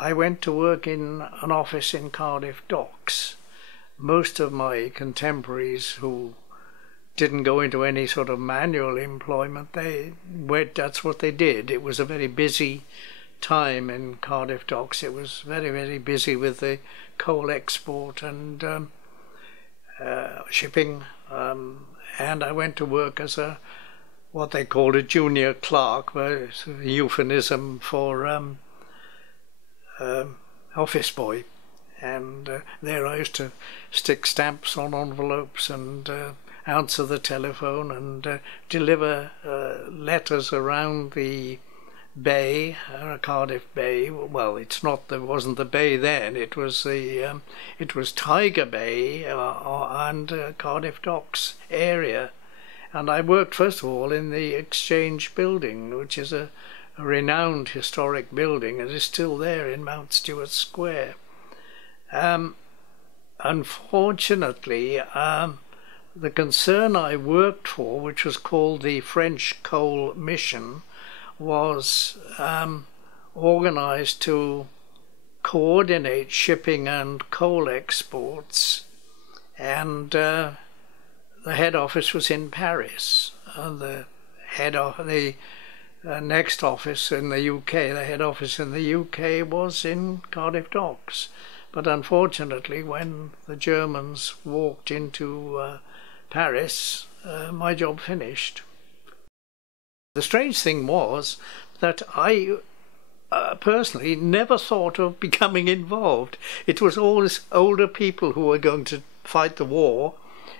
I went to work in an office in Cardiff docks. Most of my contemporaries who didn't go into any sort of manual employment, that's what they did. It was a very busy time in Cardiff docks. It was very, very busy with the coal export and shipping. And I went to work as what they called a junior clerk, but it's a euphemism for office boy. And there I used to stick stamps on envelopes and answer the telephone and deliver letters around the bay, Cardiff Bay. Well, there wasn't the bay then. It was Tiger Bay and Cardiff Docks area. And I worked first of all in the Exchange building, which is a renowned historic building and is still there in Mount Stewart Square. Unfortunately, the concern I worked for, which was called the French Coal Mission, was organised to coordinate shipping and coal exports, and the head office was in Paris. The next office in the UK, the head office in the UK, was in Cardiff Docks. But unfortunately, when the Germans walked into Paris, my job finished. The strange thing was that I personally never thought of becoming involved. It was always older people who were going to fight the war.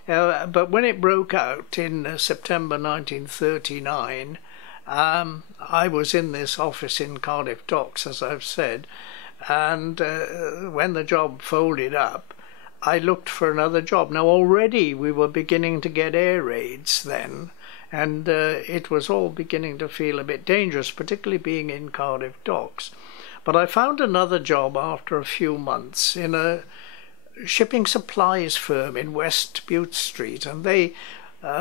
But when it broke out in September 1939, I was in this office in Cardiff Docks, as I've said, and when the job folded up, I looked for another job. Now already we were beginning to get air raids then, and it was all beginning to feel a bit dangerous, particularly being in Cardiff Docks. But I found another job after a few months in a shipping supplies firm in West Bute Street, and they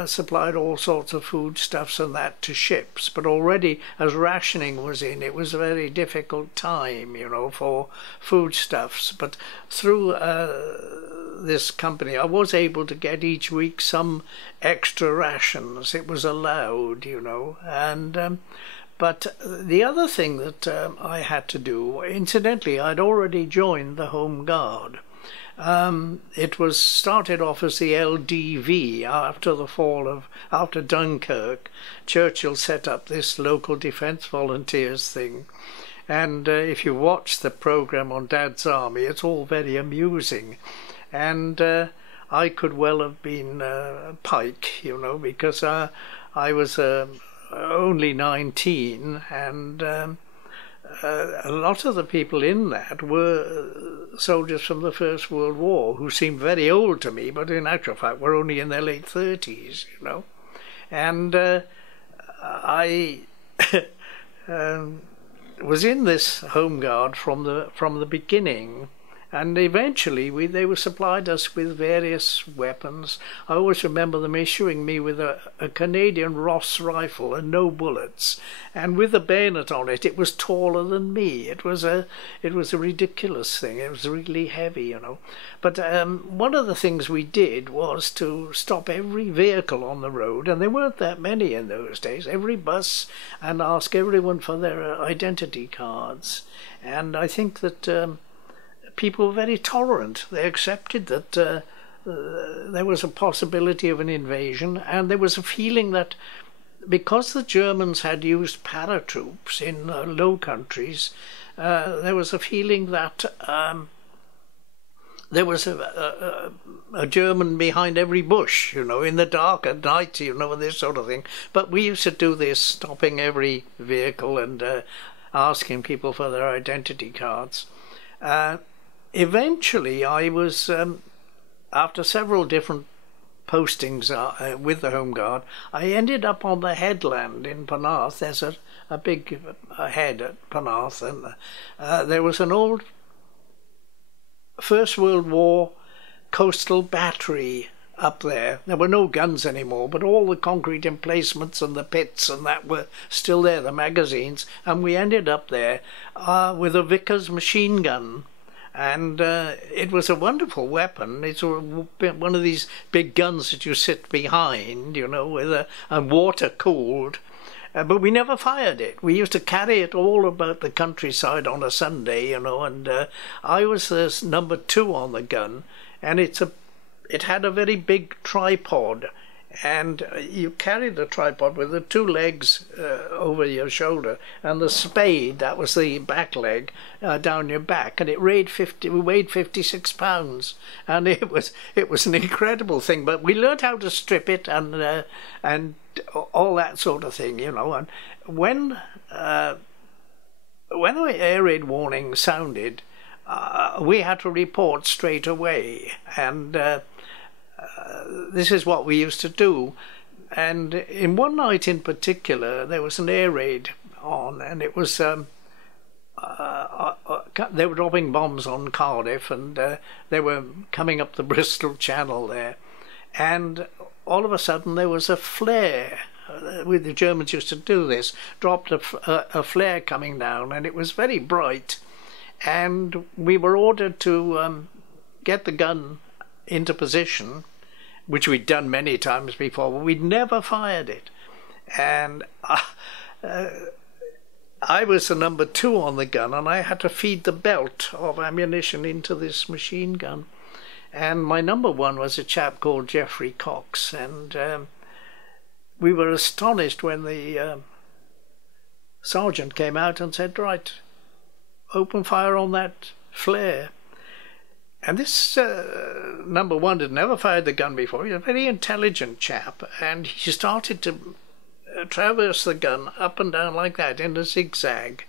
supplied all sorts of foodstuffs and that to ships. But already, as rationing was in, it was a very difficult time, for foodstuffs. But through this company, I was able to get each week some extra rations. It was allowed, and but the other thing that I had to do, incidentally, I'd already joined the Home Guard. It was started off as the LDV after Dunkirk. Churchill set up this local defence volunteers thing, and if you watch the programme on Dad's Army, it's all very amusing, and I could well have been Pike, because I was only 19, and a lot of the people in that were soldiers from the First World War who seemed very old to me, but in actual fact were only in their late 30s, And I was in this Home Guard from the beginning. And eventually they were supplied us with various weapons. I always remember them issuing me with a Canadian Ross rifle and no bullets, and with a bayonet on it. It was taller than me. It was a ridiculous thing. It was really heavy, But one of the things we did was to stop every vehicle on the road, and there weren't that many in those days, every bus, and ask everyone for their identity cards. And I think that people were very tolerant. They accepted that there was a possibility of an invasion, and there was a feeling that because the Germans had used paratroops in Low Countries, there was a feeling that there was a German behind every bush, in the dark at night, and this sort of thing. But we used to do this, stopping every vehicle and asking people for their identity cards. Eventually, I was, after several different postings with the Home Guard, I ended up on the headland in Penarth. There's a big head at Penarth, and there was an old First World War coastal battery up there. There were no guns anymore, but all the concrete emplacements and the pits and that were still there, the magazines, and we ended up there with a Vickers machine gun. And it was a wonderful weapon. It's one of these big guns that you sit behind, you know, and water cooled. But we never fired it. We used to carry it all about the countryside on a Sunday, you know, and I was the number 2 on the gun, and it had a very big tripod, and you carried the tripod with the 2 legs over your shoulder, and the spade, that was the back leg, down your back, and it weighed 56 pounds, and it was an incredible thing. But we learned how to strip it and all that sort of thing, you know. And when the air raid warning sounded, we had to report straight away, and this is what we used to do. And in one night in particular, there was an air raid on, and it was they were dropping bombs on Cardiff, and they were coming up the Bristol Channel there, and all of a sudden there was a flare. The Germans used to do this, dropped a flare coming down, and it was very bright, and we were ordered to get the gun into position, which we'd done many times before, but we'd never fired it. And I was the number 2 on the gun, and I had to feed the belt of ammunition into this machine gun. And my number 1 was a chap called Geoffrey Cox, and we were astonished when the sergeant came out and said, "Right, open fire on that flare." And this number 1 had never fired the gun before. He was a very intelligent chap, and he started to traverse the gun up and down like that in a zigzag,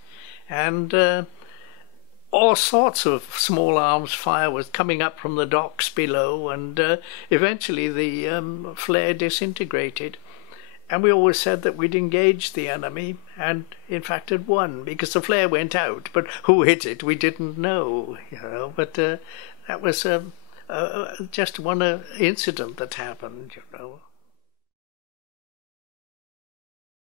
and all sorts of small arms fire was coming up from the docks below, and eventually the flare disintegrated. And we always said that we'd engaged the enemy, and in fact had won, because the flare went out, but who hit it we didn't know, you know. But that was just one incident that happened, you know.